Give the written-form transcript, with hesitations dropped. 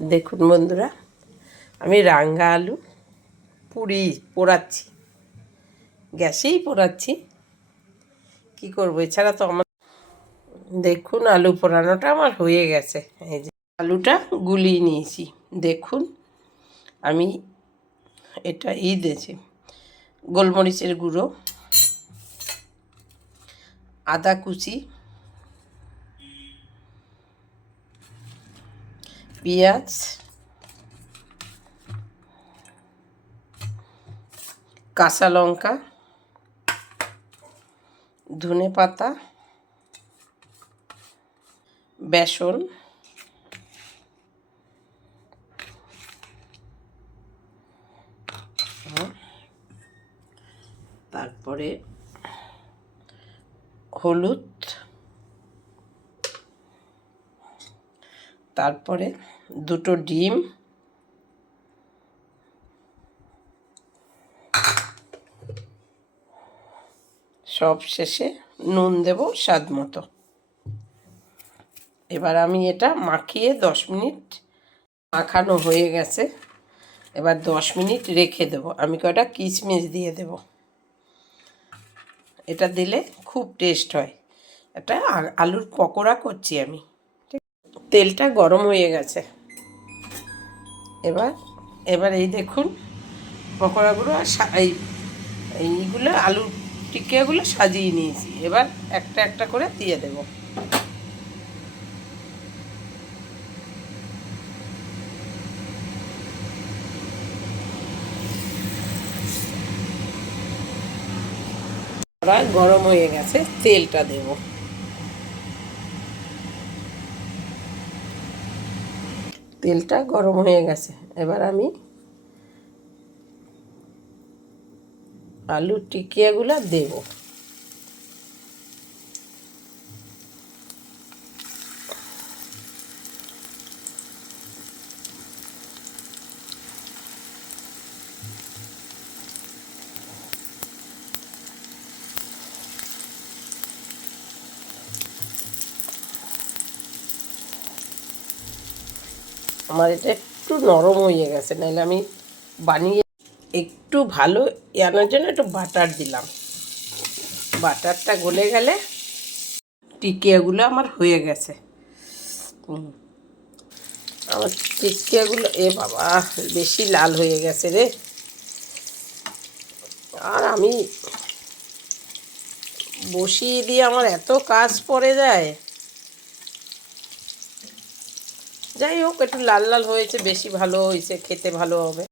দেখুন বন্ধুরা, আমি রাঙা আলু পোড়াচ্ছি, গ্যাসেই পোড়াচ্ছি। কি করবো, এছাড়া তো আমার। দেখুন আলু পোড়ানোটা আমার হয়ে গেছে। এই যে আলুটা গুলিয়ে নিয়েছি। দেখুন আমি এটা দিয়েছি গোলমরিচের গুঁড়ো, আদা কুচি, পেঁয়াজ, কাঁচা লঙ্কা, ধনে পাতা, বেসন, তারপরে হলুদ, তারপরে দুটো ডিম, সব শেষে নুন দেব স্বাদ মতো। এবার আমি এটা মাখিয়ে 10 মিনিট, মাখানো হয়ে গেছে। এবার 10 মিনিট রেখে দেব। আমি কয়টা কিশমিশ দিয়ে দেব। এটা দিলে খুব টেস্ট হয়। এটা আলুর পকোড়া করছি আমি। তেলটা গরম হয়ে গেছে। এবার এই দেখুন পকোড়াগুলো আর এইগুলো আলুর টিকিয়াগুলো সাজিয়ে নিয়েছি। এবার একটা একটা করে দিয়ে দেব। গরম হয়ে গেছে, তেলটা দেব। তেলটা গরম হয়ে গেছে। এবার আমি আলুর টিকিয়াগুলো দেব। আমার এটা একটু নরম হয়ে গেছে, নাহলে আমি বানিয়ে একটু ভালো আনার জন্য একটু বাটার দিলাম। বাটারটা গলে গেলে টিকিয়াগুলো আমার হয়ে গেছে। আমার টিকিয়াগুলো বাবা বেশি লাল হয়ে গেছে রে। আর আমি বসিয়ে দিয়ে আমার এত কাজ পড়ে যায়। যাই হোক, একটু লাল লাল হয়েছে, বেশি ভালো হয়েছে, খেতে ভালো হবে।